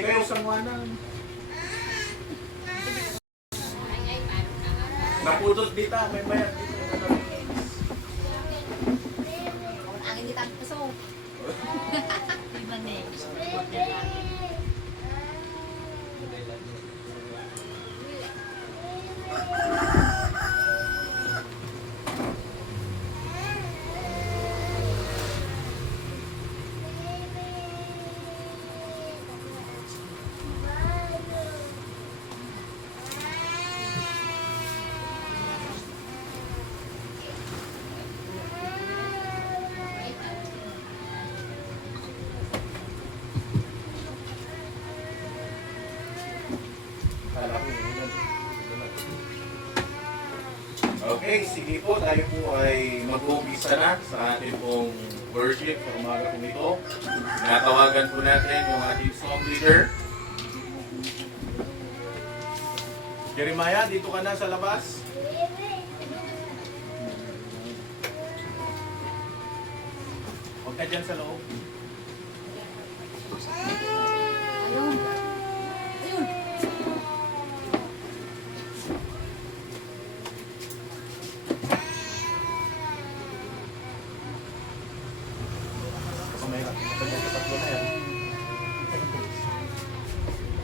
kayo sa muanan. Napudot dita, may bayad dito. Angin kita puso. Iba na eh. Okay, sige po, tayo po ay mag-umpisa na sa ating pong worship sa umaga po ito. Natawagan po natin yung ating song leader. Jeremiah, dito ka na sa labas. Huwag ka dyan sa loob. Ayun. Ayun.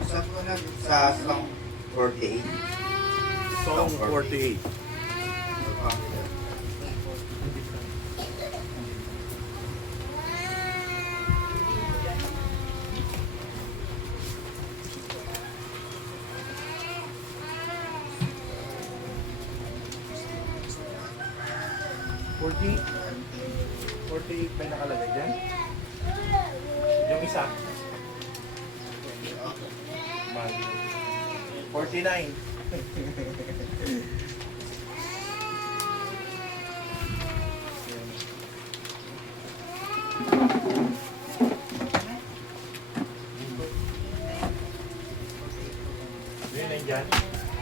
Saan ko na sa Song 48? Song 48. $48 may nakalagay dyan? Yung isa? 49. Yun, nandyan.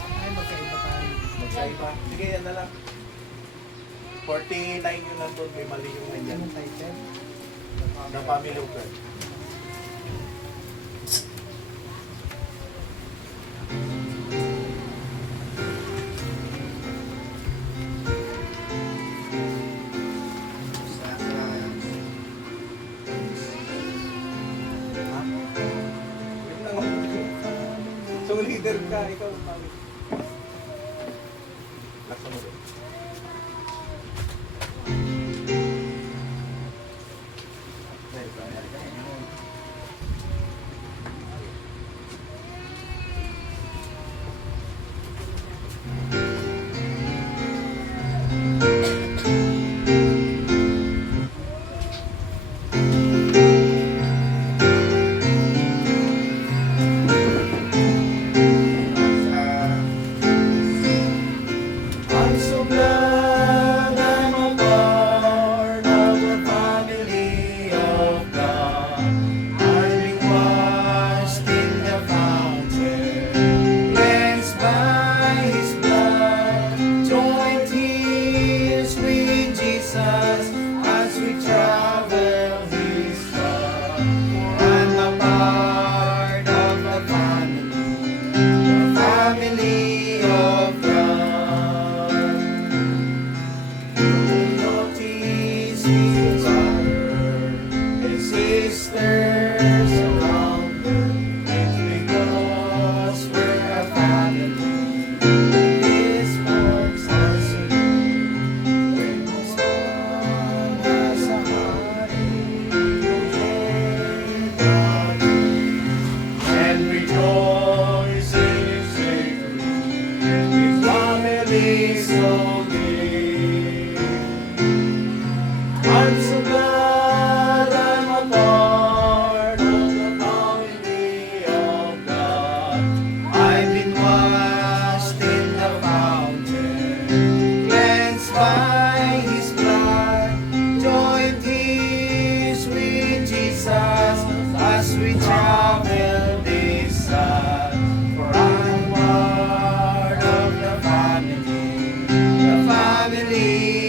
Ay, magkaiba tayo. Magkaiba. Sige, yan na lang. 49 yung nandun. May mali yung nandyan. Anong title? Na family card. So leader ka, ikaw pangit. Laksa mo doon. I'm so glad I'm a part of the family of God. I've been washed in the fountain, cleansed by His blood, joined tears with Jesus as we travel His road. For I'm a part of the family of God. Sisters around her, it's because we're a family. This forms our sweet when this one has a heartache. And rejoice in His victory, His family so dear. I'm so glad I'm a part of the family of God. I've been washed in the fountain, cleansed by His blood, joined His with Jesus as we travel this side. For I'm part of the family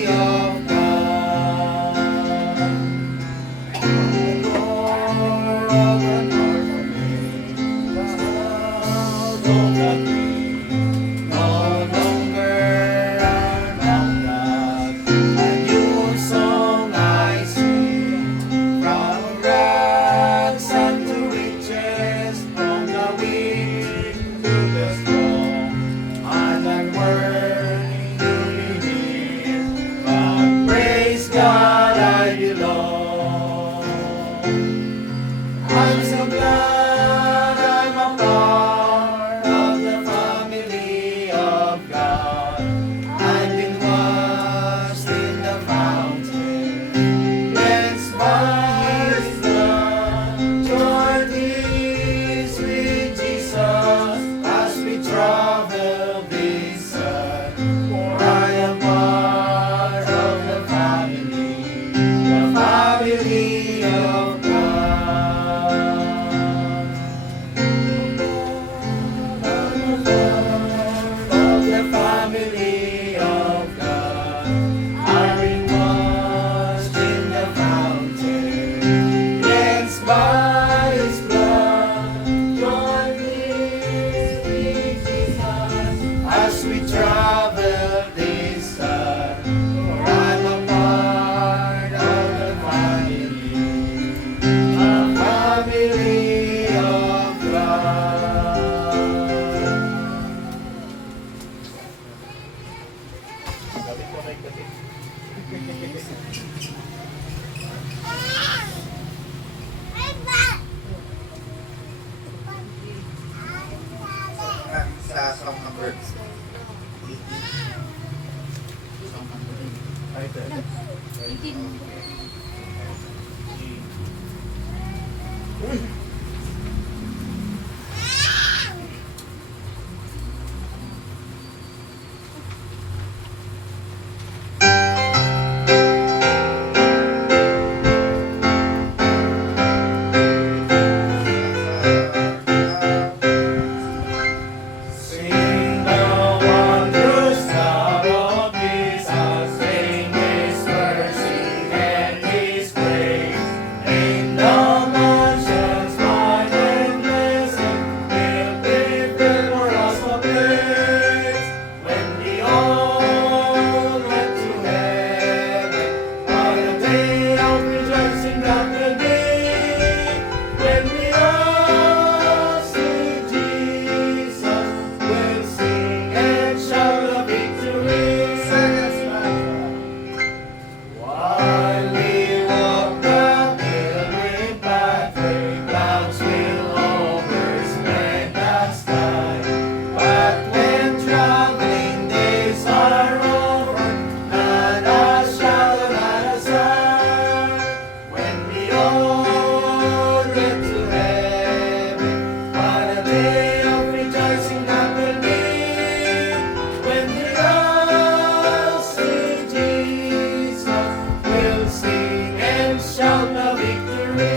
of God. Lord, open door for me. God I belong. I'm so glad I'm a part of the family of God. I've been washed in the fountain, cleansed by His blood. Join peace with Jesus as we travel this earth. For I am part of the family of God. I'm a part of the family of God. I've been washed in the fountain, cleansed by His blood. Join me, sweet Jesus, as we travel this earth. For I'm a part of the family of God. Gamit ko may gabi. Natin sa song number 18. Ay, ito. Itin. Sing the wondrous love of Jesus, sing His mercy and His grace. In the mansions wide and blessed, He'll prepare for us a place. When we all went to heaven, what a day of rejoicing that will be. When we all see Jesus, we'll sing and shout the victory. While we walk the pilgrim pathway, clouds will overspread the sky. But when traveling days are over, not a shadow, not a sign. When we all get to heaven, what a day of rejoicing that will be. When we all see Jesus, we'll sing and shout the victory.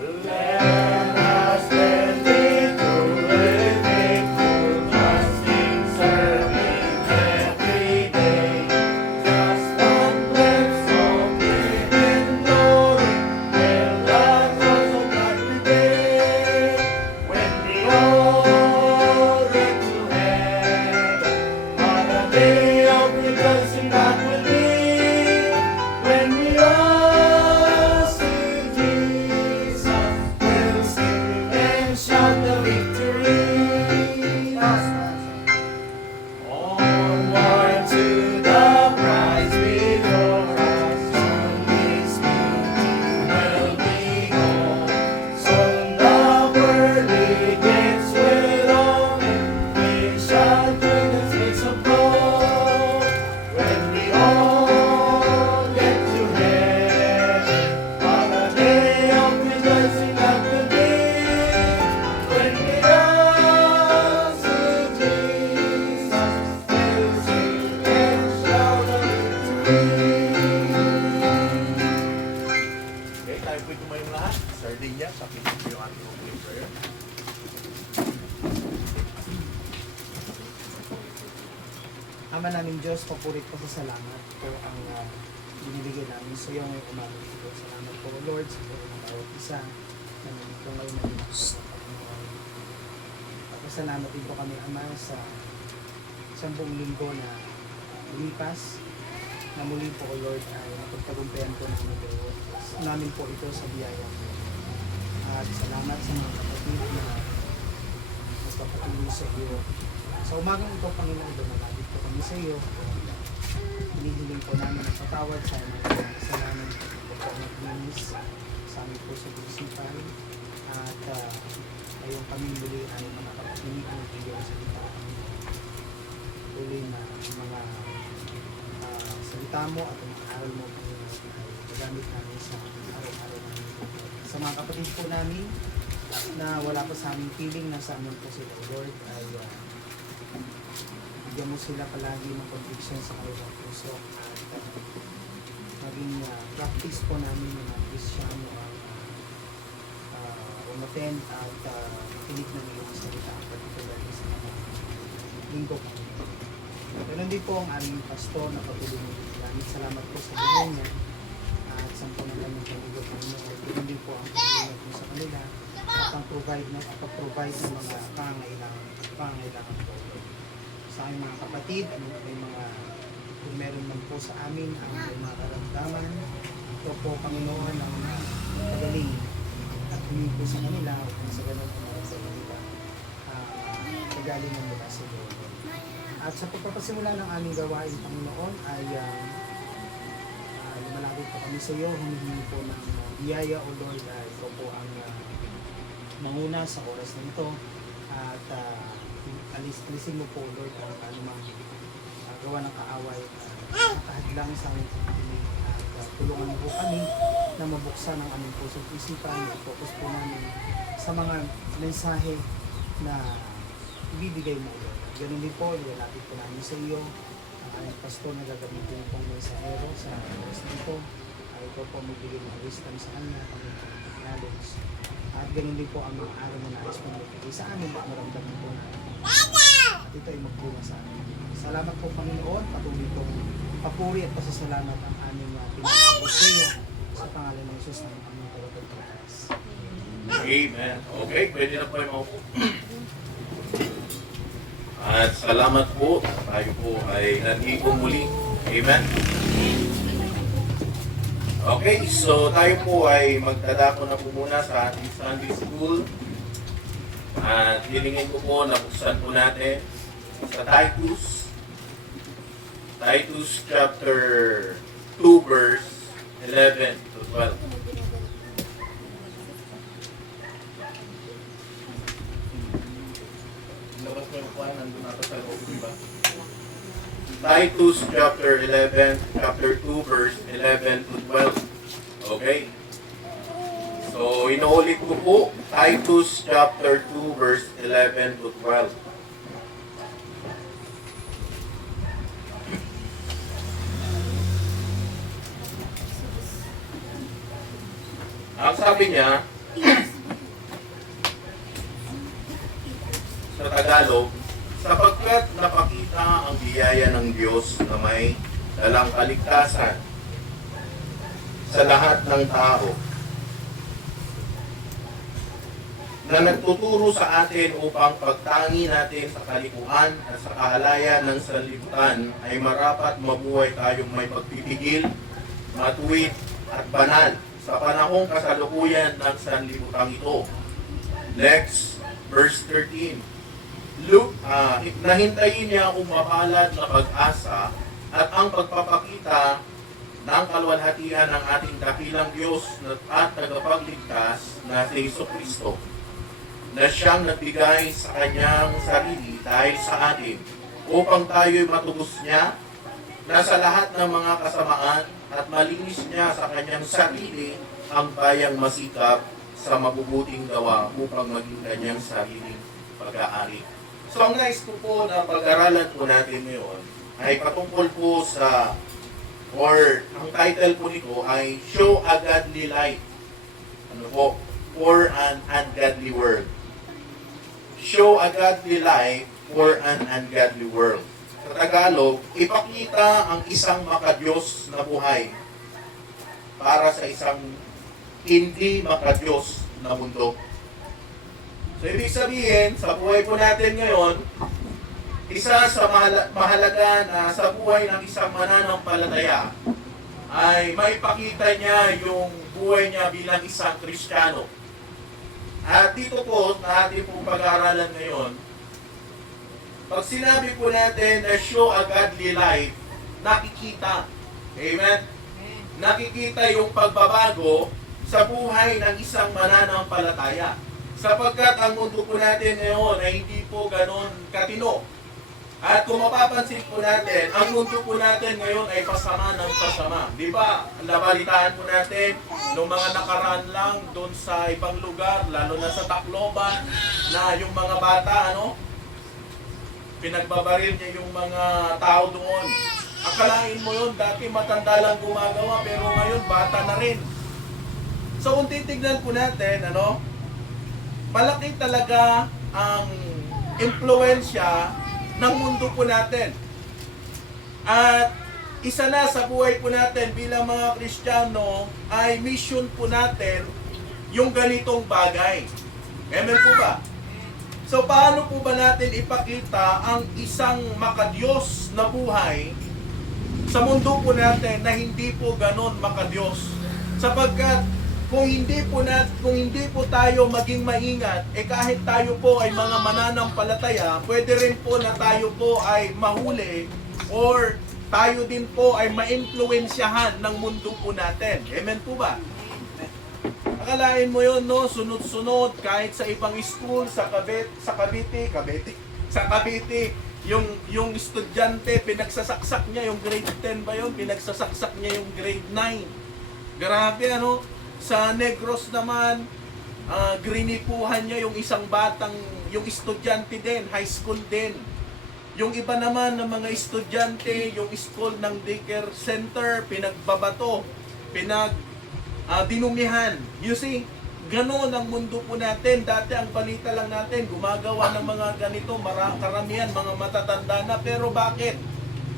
Let us then be truly faithful, trusting, serving every day. Just one glimpse of living glory will the cause of God repay. When we all get to heaven, what a day of rejoicing that will be. When we all see Jesus, we'll sing and shout the victory. Onward to the prize before us, soon His beauty will behold. Soon the pearly gates will open, we shall join the streets of gold. When we all get to heaven, what a day of rejoicing that will be. When we all see Jesus, we'll sing and shout the victory. Okay, tayo po'y tumayong lahat. Sardinia, sakitin ko yung ating opening prayer. Ama namin Diyos, papurit ko sa salamat po ang binibigay namin sa iyo ngayong umaga ito. Salamat po Lord sa buhay ng bawat isa na nandito ngayon na ginagawa Panginoon. Pasalamat din po kami Ama sa isang buong linggo na lumipas na muli po Lord ay napagtagumpayan po namin po ito sa biyaya mo. At salamat sa mga kapatid na nagpapatuloy sa iyo. Sa umagang ito, Panginoon, dumalapit po kami sa iyo. hinihiling po namin ang patawad sa mga kasalanan po po nag-miss sa amin po sa principal. At ngayong kami muli ay makakapinig ng video sa salita. Tuloy na mga salita mo at ang aral mo Panginoon ay magamit namin sa araw-araw namin. Sa mga kapatid po namin na wala pa sa aming feeling na sa amin po sila Lord ay bigyan mo sila palagi ng conviction sa kanilang puso at maging practice po namin ng mga Kristyano ang umaten at makinig ng iyong salita particularly sa mga linggo po. Ganun din po ang aming pastor na patuloy ng Maraming salamat po sa buhay niya at sa pangalan ng Panginoon Panginoon. Ganun din po ang pagkakas mo sa kanila at ang provide ng mga pangangailangan po. Sa aking mga kapatid, may mga kung meron man po sa amin ang may mga karamdaman, ito po Panginoon ang pagaling at humingi po sa kanila upang sa ganun po sa kanila kagalingan mula sa Lord. At sa pagpapasimula ng aming gawain, Panginoon, ay lumalapit po kami sa iyo, humihingi po ng biyaya o Lord, ay ito po ang manguna sa oras na ito at alisin mo po Lord ang anumang gawa ng kaaway kahadlang sa aming pagpiling at tulungan mo po kami na mabuksan ang aming pusong isipan at focus po namin sa mga mensahe na ibibigay mo Lord. Ganun din po, ilalapit po namin sa iyo ang aming pastor na gagamitin pong mensahero sa oras na ito ay ito po magbigay ng wisdom sa kanya, pagkakaroon knowledge. At ganun din po ang mga araw na nais mong magbigay sa amin at maramdaman po namin. At ito ay magpunga sa amin. Salamat po Panginoon, patuloy pong papuri at pasasalamat ang aming pinagpapos sa iyo sa pangalan ng Jesus ng aming tagapagpapas. Amen. Okay, pwede na po yung maupo. At salamat po, tayo po ay nandito muli. Amen. Okay, so tayo po ay magdadako na po muna sa ating Sunday School. At hilingin ko po na buksan po natin sa Titus chapter 2 verse 11 to 12. Labas mo yung kuwan, nandun natin sa loob, di ba? Titus chapter 2 verse 11 to 12. Okay? So, inuulit ko po, Titus chapter 2 verse 11 to 12. Ang sabi niya, sa Tagalog, sapagkat napakita ang biyaya ng Diyos na may dalang kaligtasan sa lahat ng tao, na nagtuturo sa atin upang pagtangi natin sa kalikuan at sa kahalayan ng sanlibutan ay marapat mabuhay tayong may pagpipigil, matuwid at banal sa panahong kasalukuyan ng sanlibutan ito. Next, verse 13. Nahintayin niya ang mapalad na pag-asa at ang pagpapakita ng kalwalhatian ng ating dakilang Diyos at tagapagligtas na si Jesucristo, na siyang nagbigay sa kanyang sarili dahil sa atin upang tayo'y matubos niya na sa lahat ng mga kasamaan at malinis niya sa kanyang sarili ang bayang masikap sa mabubuting gawa upang maging kanyang sariling pag-aari. So ang nais ko po na pag-aralan po natin ngayon ay patungkol po sa, or ang title po nito ay Show a Godly Light. Ano po? For an Ungodly World. Show a Godly Light for an Ungodly World. Sa Tagalog, ipakita ang isang makadiyos na buhay para sa isang hindi makadiyos na mundo. So, ibig sabihin, sa buhay po natin ngayon, isa sa mahalaga na sa buhay ng isang mananampalataya ay maipakita niya yung buhay niya bilang isang Kristiyano. At dito po, na ating pong pag-aaralan ngayon, pag sinabi po natin na show a godly life nakikita. Amen? Nakikita yung pagbabago sa buhay ng isang mananampalataya. Sapagkat ang mundo po natin ngayon ay hindi po ganon katino. At kung mapapansin po natin, ang mundo po natin ngayon ay pasama ng pasama. Di ba? Nabalitaan po natin noong mga nakaraan lang doon sa ibang lugar, lalo na sa Tacloban, na yung mga bata, pinagbabaril niya yung mga tao doon. Akalain mo yun, dati matanda lang gumagawa, pero ngayon bata na rin. So kung titignan po natin, malaki talaga ang impluensya ng mundo po natin. At isa na sa buhay po natin bilang mga Kristiyano ay mission po natin yung ganitong bagay. Amen po ba? So paano po ba natin ipakita ang isang makadiyos na buhay sa mundo po natin na hindi po ganon makadiyos? Sapagkat kung hindi po tayo maging maingat, kahit tayo po ay mga mananampalataya, pwede rin po na tayo po ay mahuli or tayo din po ay maimpluwensyahan ng mundo po natin. Amen po ba? Akalain mo yun, sunod-sunod kahit sa ibang school, sa Cavite, yung estudyante, pinagsasaksak niya yung grade 10 ba yun? Pinagsasaksak niya yung grade 9. Grabe, Sa Negros naman, grinipuhan niya yung isang batang, yung estudyante din, high school din. Yung iba naman ng mga estudyante, yung school ng daycare center, pinagbabato, dinumihan. You see, ganoon ang mundo po natin. Dati ang balita lang natin, gumagawa ng mga ganito, karamihan, mga matatanda na. Pero bakit?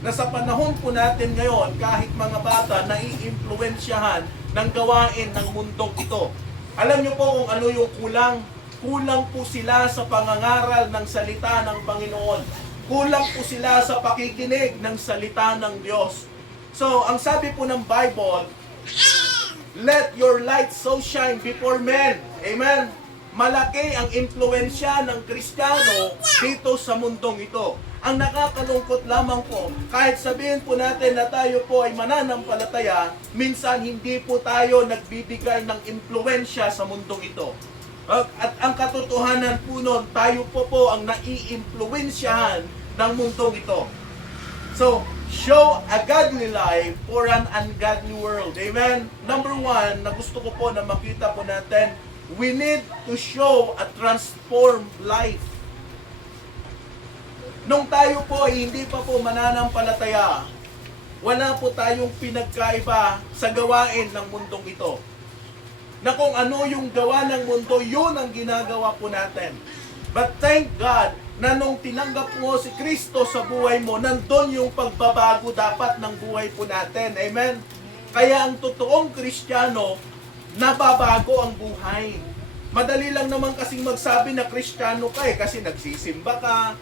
Nasa panahon po natin ngayon, kahit mga bata, nai-impluwensyahan ng gawain ng mundong ito. Alam niyo po kung ano yung kulang? Kulang po sila sa pangangaral ng salita ng Panginoon. Kulang po sila sa pakikinig ng salita ng Diyos. So, ang sabi po ng Bible, let your light so shine before men. Amen? Malaki ang impluensya ng Kristiyano dito sa mundong ito. Ang nakakalungkot lamang po, kahit sabihin po natin na tayo po ay mananampalataya, minsan hindi po tayo nagbibigay ng impluensya sa mundong ito. At ang katotohanan po nun, tayo po ang nai-impluensyahan ng mundong ito. So, show a godly life for an ungodly world. Amen? Number one, na gusto ko po na makita po natin, we need to show a transformed life. Nung tayo po ay hindi pa po mananampalataya, wala po tayong pinagkaiba sa gawain ng mundong ito. Na kung ano yung gawa ng mundo, yun ang ginagawa po natin. But thank God na nung tinanggap mo si Kristo sa buhay mo, nandun yung pagbabago dapat ng buhay po natin. Amen? Kaya ang totoong Kristiyano, nababago ang buhay. Madali lang naman kasing magsabi na Kristiyano ka kasi nagsisimba ka,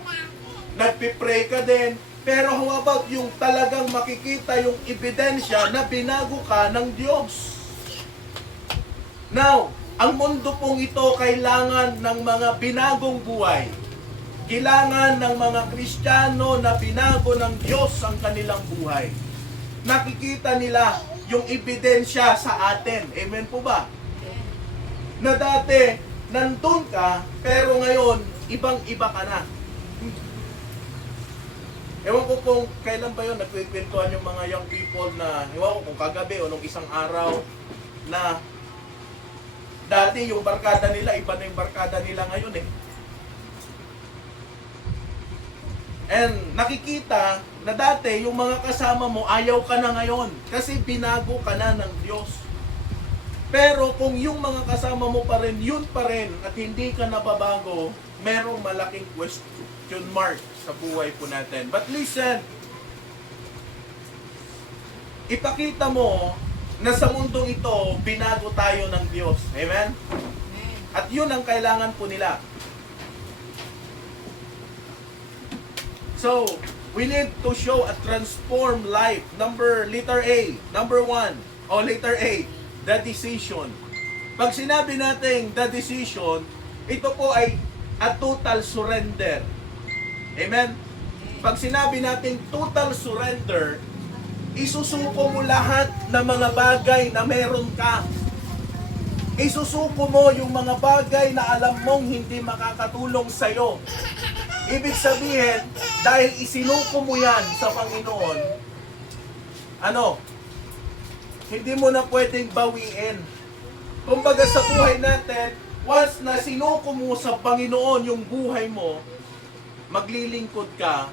nagpipray ka din, pero how about yung talagang makikita yung ebidensya na binago ka ng Diyos? Now, ang mundo pong ito kailangan ng mga binagong buhay. Kailangan ng mga Kristiyano na binago ng Diyos ang kanilang buhay. Nakikita nila yung ebidensya sa atin. Amen po ba? Na dati, nandun ka, pero ngayon, ibang-iba ka na. Ewan ko kung kailan ba yun nagkwikwentuhan yung mga young people na, ewan ko kung kagabi o nung isang araw na dati yung barkada nila, iba na yung barkada nila ngayon eh. And nakikita na dati yung mga kasama mo, ayaw ka na ngayon kasi binago ka na ng Diyos. Pero kung yung mga kasama mo pa rin, yun pa rin at hindi ka nababago, merong malaking question mark sa buhay po natin. But listen, ipakita mo na sa mundong ito, binago tayo ng Diyos. Amen? At yun ang kailangan po nila. So, we need to show a transformed life. Letter A. Number 1. O letter A. The decision. Pag sinabi natin the decision, ito po ay a total surrender. Amen? Pag sinabi natin total surrender, Isusuko mo lahat ng mga bagay na meron ka. Isusuko mo yung mga bagay na alam mong hindi makakatulong sa'yo. Ibig sabihin, dahil isinuko mo yan sa Panginoon, hindi mo na pwedeng bawiin. Kumbaga sa buhay natin, once na sinuko mo sa Panginoon yung buhay mo, maglilingkod ka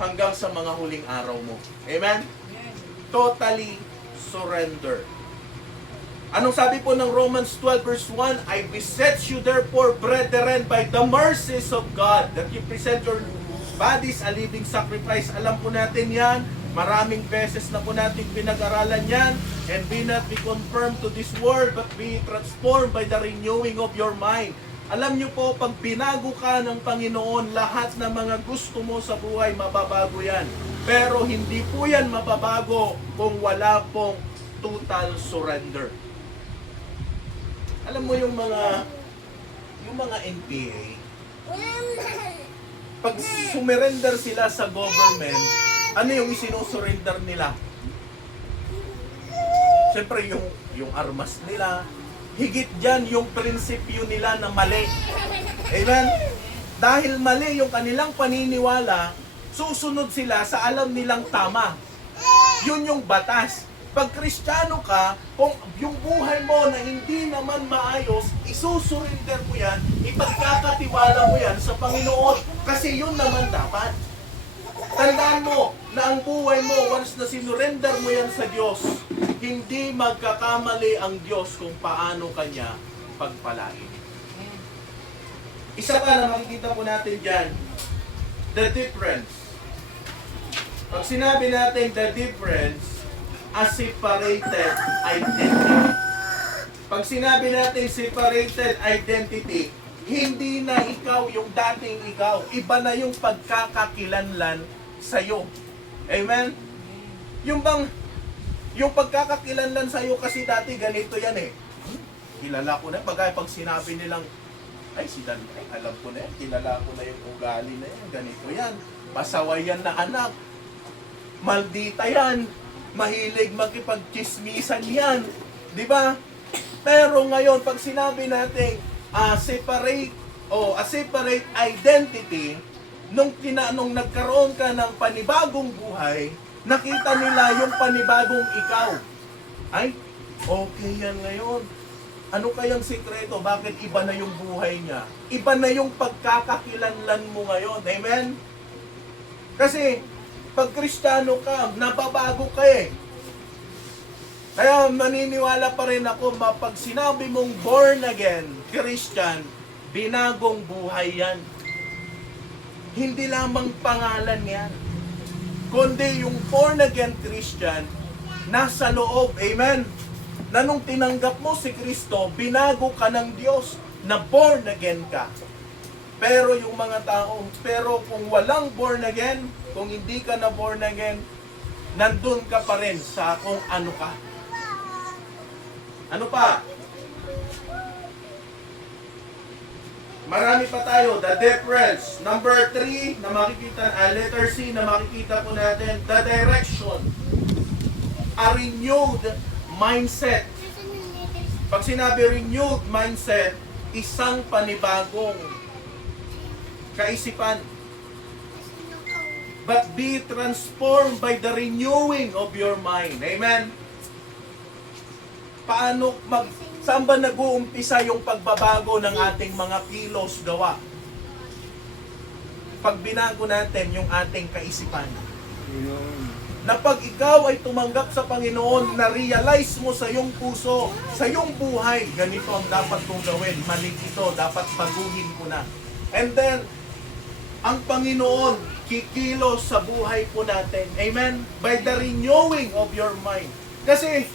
hanggang sa mga huling araw mo. Amen? Totally surrender. Anong sabi po ng Romans 12 verse 1? I beseech you therefore, brethren, by the mercies of God, that you present your bodies a living sacrifice. Alam po natin yan. Maraming beses na po natin pinag-aralan yan. And be not be conformed to this world, but be transformed by the renewing of your mind. Alam nyo po, pag binago ka ng Panginoon, lahat ng mga gusto mo sa buhay, mababago yan. Pero hindi po yan mababago kung wala pong total surrender. Alam mo yung mga NPA, pag sumurrender sila sa government, ano yung isinusurrender nila? Siyempre yung armas nila, higit dyan yung prinsipyo nila na mali. Amen? Dahil mali yung kanilang paniniwala, susunod sila sa alam nilang tama. Yun yung batas. Pag Kristiyano ka, kung yung buhay mo na hindi naman maayos, isusurrender mo yan, ipagkakatiwala mo yan sa Panginoon. Kasi yun naman dapat. Tandaan mo na ang buhay mo, once na sinurrender mo yan sa Diyos, hindi magkakamali ang Diyos kung paano kanya pagpalain. Isa pa na makikita po natin dyan, the difference. Pag sinabi natin the difference, a separated identity. Pag sinabi natin separated identity, hindi na ikaw yung dating ikaw. Iba na yung pagkakakilanlan sa'yo. Amen? Yung pagkakakilanlan sa'yo kasi dati ganito yan eh. Kilala ko na. Pag sinabi nilang, ay si Dan, alam ko na yan. Kilala ko na yung ugali na yan. Ganito yan. Pasaway yan na anak. Maldita yan. Mahilig makipagchismisan yan. Di ba? Pero ngayon, pag sinabi natin a separate identity, nung nagkaroon ka ng panibagong buhay, nakita nila yung panibagong ikaw. Ay, okay yan ngayon. Ano kayang sikreto? Bakit iba na yung buhay niya? Iba na yung pagkakakilanlan mo ngayon. Amen? Kasi, pag Kristiyano ka, nababago ka eh. Kaya maniniwala pa rin ako, pag sinabi mong born again, Christian, binagong buhay yan. Hindi lamang pangalan yan. Kundi yung born again Christian, nasa loob, amen? Na nung tinanggap mo si Kristo, binago ka ng Diyos, na born again ka. Pero yung mga tao, kung walang born again, kung hindi ka na born again, nandun ka pa rin sa kung ano ka. Ano pa? Marami pa tayo. The difference. Number 3 na makikita, letter C na makikita po natin, the direction. A renewed mindset. Pag sinabi renewed mindset, isang panibagong kaisipan. But be transformed by the renewing of your mind. Amen? Saan ba nag-uumpisa yung pagbabago ng ating mga kilos gawa? Pag binago natin yung ating kaisipan. Na pag ikaw ay tumanggap sa Panginoon, na-realize mo sa iyong puso, sa iyong buhay, ganito ang dapat kong gawin, mali ito, dapat baguhin ko na. And then, ang Panginoon, kikilos sa buhay po natin. Amen? By the renewing of your mind. Kasi,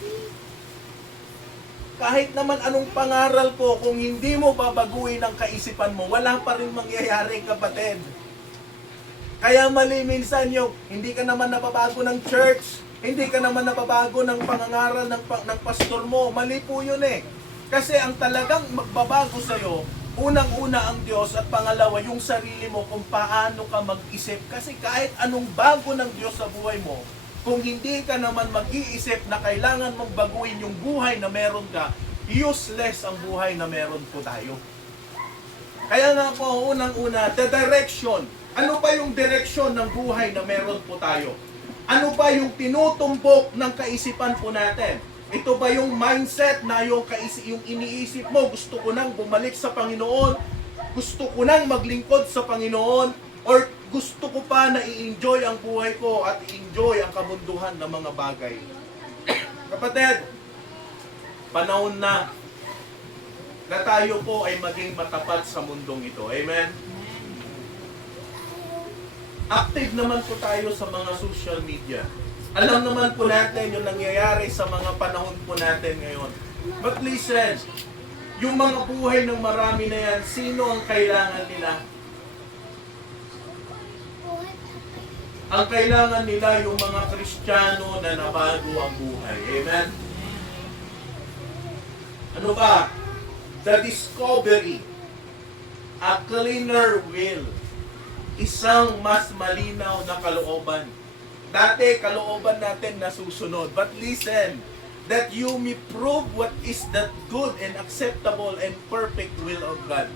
kahit naman anong pangaral ko, kung hindi mo babaguhin ang kaisipan mo, wala pa rin mangyayari, kapatid. Kaya mali minsan yung, hindi ka naman nababago ng church, hindi ka naman nababago ng pangangaral ng pastor mo. Mali po yun eh. Kasi ang talagang magbabago sa'yo, unang-una ang Diyos at pangalawa yung sarili mo kung paano ka mag-isip. Kasi kahit anong bago ng Diyos sa buhay mo, Kung hindi ka naman mag-iisip na kailangan mong baguhin yung buhay na meron ka, useless ang buhay na meron po tayo. Kaya nga po, unang-una, the direction. Ano ba yung direction ng buhay na meron po tayo? Ano ba yung tinutumbok ng kaisipan po natin? Ito ba yung mindset na yung iniisip mo, gusto ko nang bumalik sa Panginoon, gusto ko nang maglingkod sa Panginoon, or gusto ko pa na i-enjoy ang buhay ko at i-enjoy ang kabunduhan ng mga bagay? Kapatid, panahon na tayo po ay maging matapat sa mundong ito. Amen? Active naman po tayo sa mga social media. Alam naman po natin yung nangyayari sa mga panahon po natin ngayon. But listen, yung mga buhay ng marami na yan, sino ang kailangan nila? Ang kailangan nila yung mga Kristiyano na nabago ang buhay. Amen? Ano ba? The discovery, a cleaner will, isang mas malinaw na kalooban. Dati, kalooban natin nasusunod. But listen, that you may prove what is that good and acceptable and perfect will of God.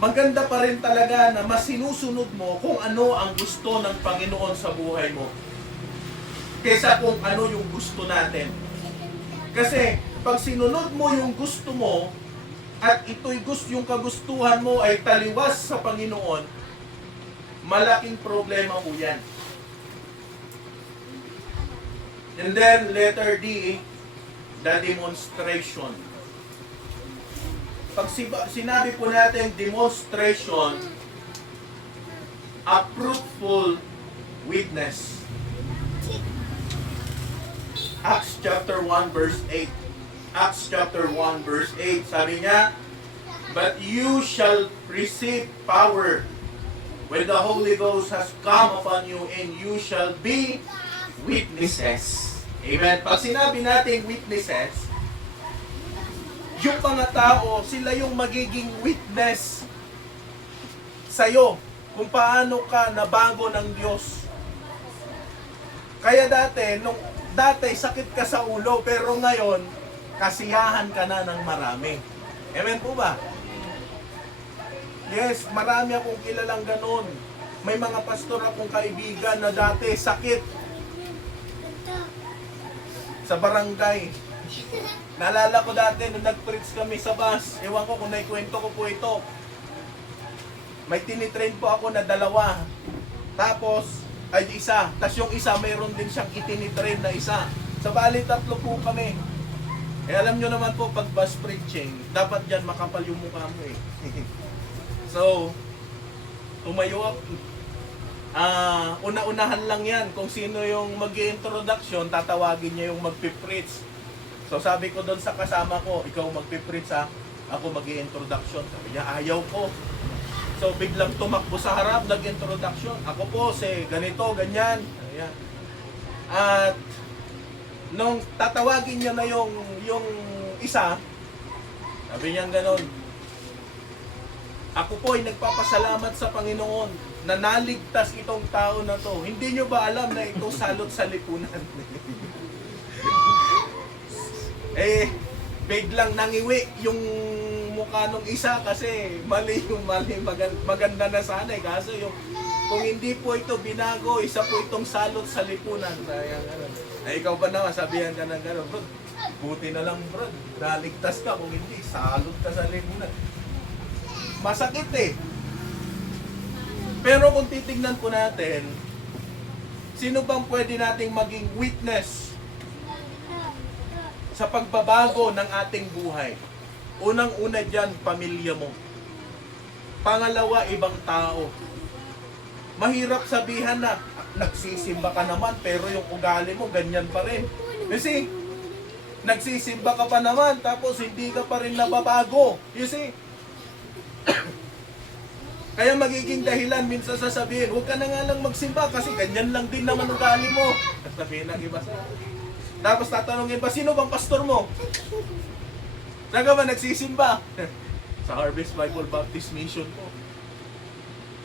Maganda pa rin talaga na masinusunod mo kung ano ang gusto ng Panginoon sa buhay mo, kaysa kung ano yung gusto natin. Kasi, pag sinunod mo yung gusto mo, at ito'y yung kagustuhan mo ay taliwas sa Panginoon, malaking problema po yan. And then, letter D, the demonstration. Pag sinabi po natin demonstration, a fruitful witness. Acts chapter 1 verse 8. Acts chapter 1 verse 8, sabi niya, but you shall receive power when the Holy Ghost has come upon you, and you shall be witnesses. Amen. Pag sinabi natin witnesses, yung mga tao, sila yung magiging witness sa'yo kung paano ka nabago ng Diyos. Kaya dati sakit ka sa ulo, pero ngayon, kasiyahan ka na ng marami. Amen po ba? Yes, marami akong kilalang ganun. May mga pastor akong kaibigan na dati sakit sa barangay. Naalala ko dati nung nag-preach kami sa bus, ewan ko kung naikwento ko po ito. May tinitrain po ako na 2. Tapos, ay isa. Tapos yung isa, mayroon din siyang itinitrain na isa. Sa bali, 3 po kami. Eh alam nyo naman po, pag bus preaching, dapat dyan makapal yung mukha mo eh. So, tumayo ako. Una-unahan lang yan. Kung sino yung mag-i-introduction, tatawagin niya yung mag-preach. So sabi ko doon sa kasama ko, ikaw mag-preach ha, ako mag-i-introduction. Sabi niya, ayaw ko. So biglang tumakbo sa harap, nag-introduction. Ako po, ganito, ganyan. Ayan. At nung tatawagin niya na yung isa, sabi niya gano'n, ako po ay nagpapasalamat sa Panginoon na naligtas itong tao na to. Hindi nyo ba alam na ito salot sa lipunan? Eh, biglang nangiwi yung mukha nung isa kasi mali, maganda na sana eh. Kaso yung, kung hindi po ito binago, isa po itong salot sa lipunan. Ay, ikaw ba naman, sabihan ka ng gano'n, bro, buti na lang bro, naligtas ka, kung hindi, salot ka sa lipunan. Masakit eh. Pero kung titignan po natin, sino bang pwede nating maging witness sa pagbabago ng ating buhay? Unang-una dyan, pamilya mo. Pangalawa, ibang tao. Mahirap sabihan na, nagsisimba ka naman, pero yung ugali mo, ganyan pa rin. Kasi, nagsisimba ka pa naman, tapos hindi ka pa rin nababago. You see? Kaya magiging dahilan, minsan sasabihin, huwag ka na nga lang magsimba kasi ganyan lang din naman ugali mo. At sabihin ng iba sa tapos tatanungin pa, sino bang pastor mo? Saan ka ba nagsisimba? Sa Harvest Bible Baptist Mission po.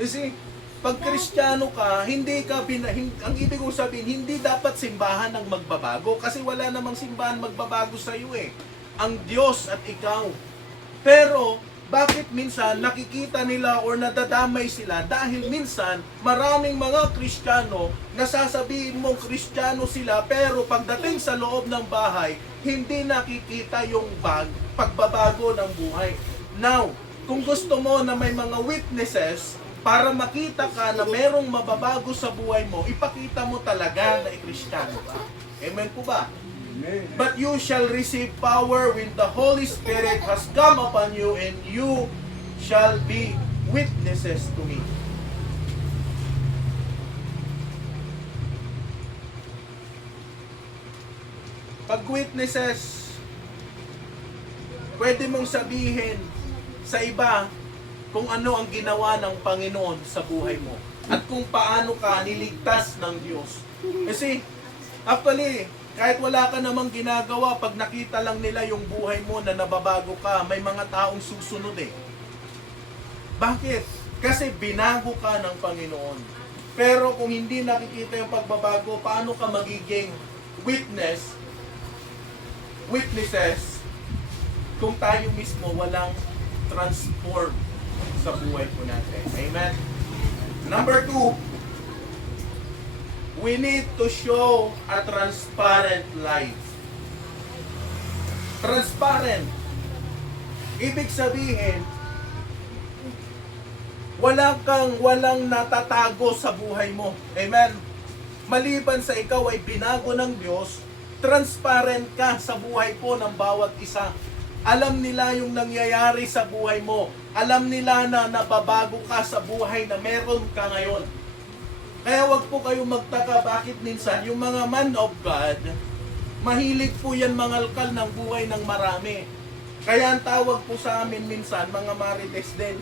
You see, Pag Kristiyano ka, ang ibig kong sabihin, hindi dapat simbahan ang magbabago kasi wala namang simbahan magbabago sa iyo eh. Ang Diyos at ikaw. Pero, bakit minsan nakikita nila or nadadamay sila dahil minsan maraming mga Kristiyano nasasabihin mong Kristiyano sila pero pagdating sa loob ng bahay, hindi nakikita yung pagbabago ng buhay. Now, kung gusto mo na may mga witnesses para makita ka na merong mababago sa buhay mo, ipakita mo talaga na Kristiyano ka. Amen po ba? But you shall receive power when the Holy Spirit has come upon you, and you shall be witnesses to me. Pag witnesses, pwede mong sabihin sa iba kung ano ang ginawa ng Panginoon sa buhay mo at kung paano ka niligtas ng Diyos. Kasi, actually, kahit wala ka namang ginagawa, pag nakita lang nila yung buhay mo na nababago ka, may mga taong susunod eh. Bakit? Kasi binago ka ng Panginoon. Pero kung hindi nakikita yung pagbabago, paano ka magiging witnesses kung tayo mismo walang transform sa buhay po natin. Amen? Number 2, we need to show a transparent life. Transparent. Ibig sabihin, walang natatago sa buhay mo. Amen? Maliban sa ikaw ay binago ng Diyos, transparent ka sa buhay po ng bawat isa. Alam nila yung nangyayari sa buhay mo. Alam nila na nababago ka sa buhay na meron ka ngayon. Kaya wag po kayo magtaka bakit minsan yung mga man of God, mahilig po yan mangalkal ng buhay ng marami. Kaya ang tawag po sa amin minsan, mga marites din.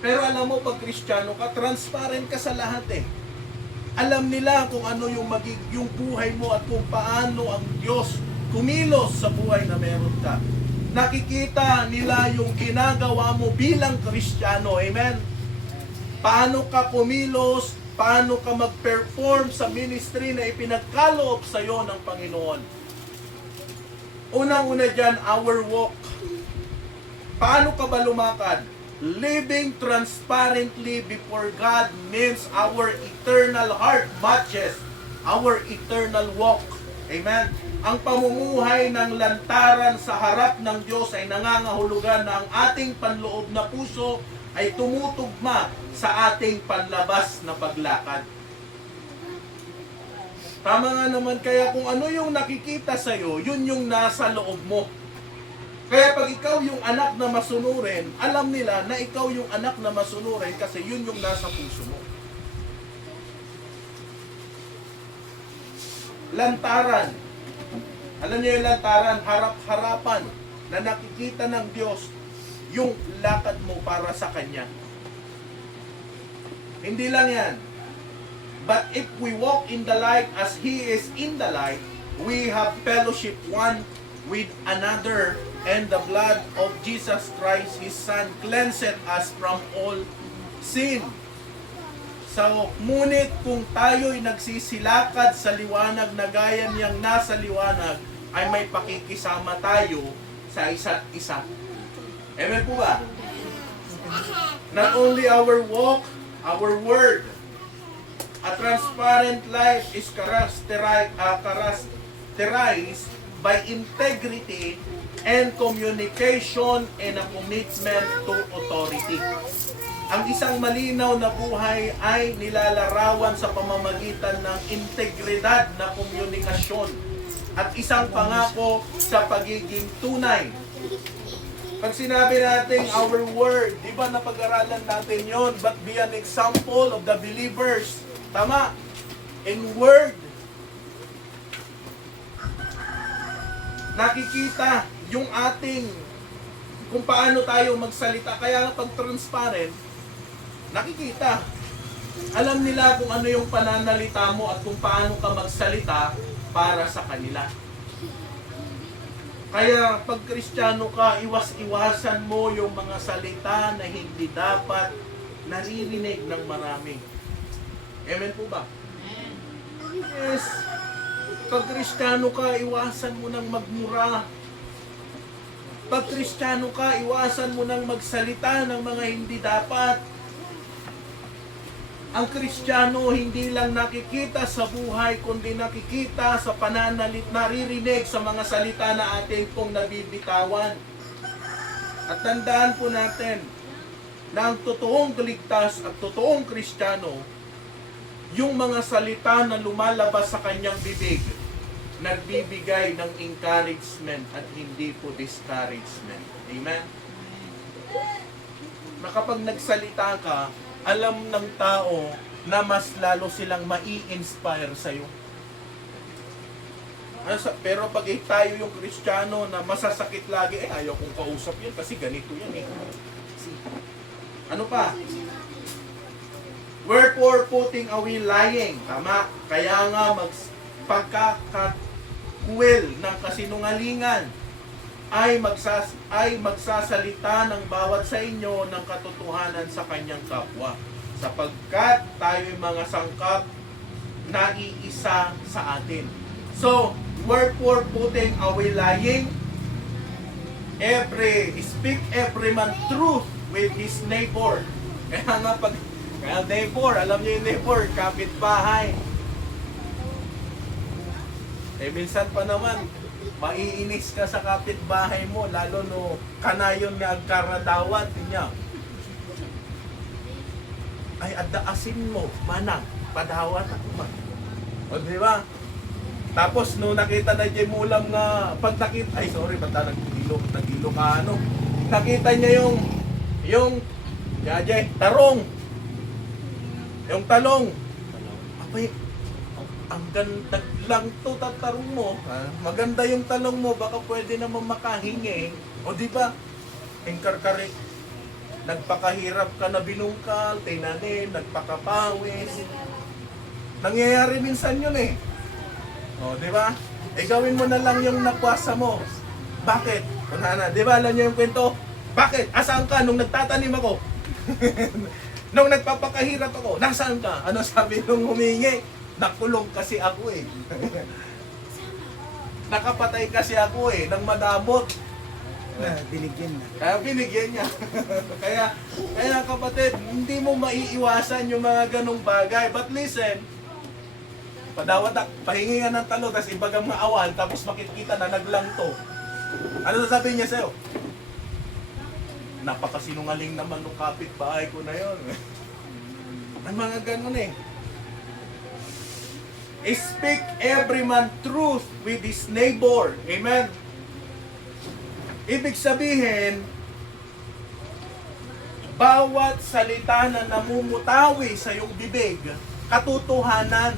Pero alam mo, pag Kristiyano ka, transparent ka sa lahat eh. Alam nila kung ano yung yung buhay mo at kung paano ang Diyos kumilos sa buhay na meron ka. Nakikita nila yung ginagawa mo bilang Kristiyano. Amen? Paano ka kumilos, paano ka mag-perform sa ministry na ipinagkaloob sa iyo ng Panginoon. Unang-una dyan, our walk. Paano ka ba lumakad? Living transparently before God means our eternal heart matches our eternal walk. Amen? Ang pamumuhay ng lantaran sa harap ng Diyos ay nangangahulugan na ang ating panloob na puso ay tumutugma sa ating panlabas na paglakad. Tama nga naman, kaya kung ano yung nakikita sa'yo, yun yung nasa loob mo. Kaya pag ikaw yung anak na masunurin, alam nila na ikaw yung anak na masunurin kasi yun yung nasa puso mo. Lantaran. Alam niyo yung lantaran, harap-harapan na nakikita ng Diyos yung lakad mo para sa Kanya. Hindi lang yan. But if we walk in the light as He is in the light, we have fellowship one with another, and the blood of Jesus Christ, His Son, cleanseth us from all sin. So, ngunit kung tayo'y nagsisilakad sa liwanag na gaya niyang nasa liwanag, ay may pakikisama tayo sa isa't isa. Amen po ba? Not only our walk, our word. A transparent life is characterized by integrity and communication and a commitment to authority. Ang isang malinaw na buhay ay nilalarawan sa pamamagitan ng integridad na komunikasyon at isang pangako sa pagiging tunay. Pag sinabi natin our word, di ba napag-aralan natin yon? But be an example of the believers. Tama? In word. Nakikita yung ating kung paano tayo magsalita. Kaya pag transparent, nakikita. Alam nila kung ano yung pananalita mo at kung paano ka magsalita para sa kanila. Kaya pag Kristiyano ka, iwas-iwasan mo yung mga salita na hindi dapat naririnig ng marami. Amen po ba? Yes. Pag Kristiyano ka, iwasan mo nang magmura. Pag Kristiyano ka, iwasan mo nang magsalita ng mga hindi dapat. Ang Kristiyano hindi lang nakikita sa buhay, kundi nakikita sa pananalit, naririnig sa mga salita na atin pong nabibitawan. At tandaan po natin na ang totoong ligtas at totoong Kristiyano, yung mga salita na lumalabas sa kanyang bibig, nagbibigay ng encouragement at hindi po discouragement. Amen? Na kapag nagsalita ka, alam ng tao na mas lalo silang mai-inspire sa'yo. Pero pag tayo yung Kristiyano na masasakit lagi, ayaw kong kausap yan kasi ganito yan eh. Ano pa? Wherefore putting away lying. Tama. Kaya nga pagkakakwil ng kasinungalingan ay magsasalita ng bawat sa inyo ng katotohanan sa kanyang kapwa. Sapagkat tayo'y mga sangkap na iisa sa atin. So, wherefore putting away lying, speak every man truth with his neighbor. Kaya neighbor, alam niyo yung neighbor, kapitbahay. Minsan pa naman, maiinis ka sa kapitbahay mo, lalo no kanayon nga agkaradawat niya. Ay, adaasin mo, manang, padawat ako man. O, di ba? Tapos, no nakita na Jay Mulam nga, nagilo ka, ano? Nakita niya yung tarong. Yung talong. Abay, ang ganda lang to tatarong mo. Maganda yung talong mo, baka pwede naman makahingi. O di ba? Engkarkari. Nagpakahirap ka na binungkal, tinanim, nagpakapawis. Nangyayari minsan yun eh. O, di ba? Gawin mo na lang yung nakwasa mo. Bakit? Kunana, di ba alam niyo yung kwento? Bakit? Asaan ka nung nagtatanim ako? Nung nagpapakahirap ako, nasaan ka? Ano sabi nung humingi? Nakulong kasi ako eh. Nakapatay kasi ako eh, nang madamot. Binigyan na. Kaya binigyan niya. kaya kapatid, hindi mo maiiwasan yung mga ganong bagay. But listen, pahingi nga ng talo, tapos ibagang maawan, tapos makikita na naglangto. Ano sasabihin niya sa'yo? Napakasinungaling naman ng kapitbahay ko na yon. Ang mga ganon eh. Speak every man truth with his neighbor. Amen? Ibig sabihin, bawat salita na namumutawi sa iyong bibig, katotohanan.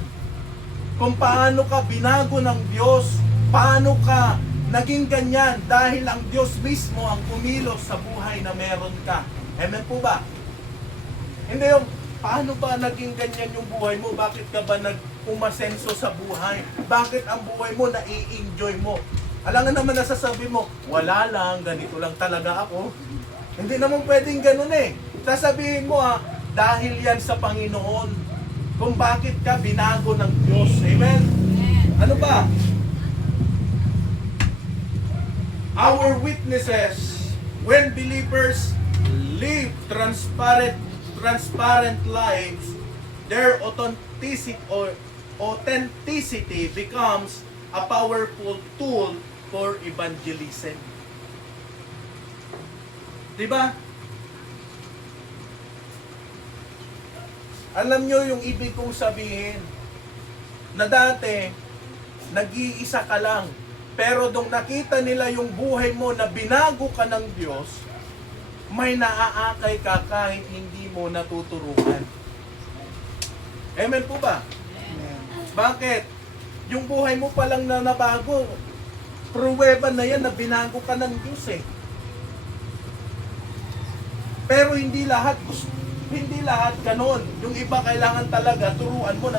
Kung paano ka binago ng Diyos, paano ka naging ganyan dahil ang Diyos mismo ang kumilos sa buhay na meron ka. Amen po ba? Hindi yung, paano ba naging ganyan yung buhay mo? Bakit ka ba umasenso sa buhay? Bakit ang buhay mo nai-enjoy mo? Alangan naman nasasabi mo, wala lang, ganito lang talaga ako. Hindi naman pwedeng ganun eh. Sasabihin mo dahil yan sa Panginoon. Kung bakit ka binago ng Diyos. Amen? Ano ba? Our witnesses, when believers live transparent lives, their authenticity becomes a powerful tool for evangelism. Diba? Alam nyo yung ibig kong sabihin na dati nag-iisa ka lang, pero nung nakita nila yung buhay mo na binago ka ng Diyos, may naaakay ka kahit hindi mo natuturuan. Amen po ba? Amen. Bakit? Yung buhay mo palang na nabago, pruweba na yan na binago ka ng Diyos eh. Pero hindi lahat ganon. Yung iba kailangan talaga turuan mo ng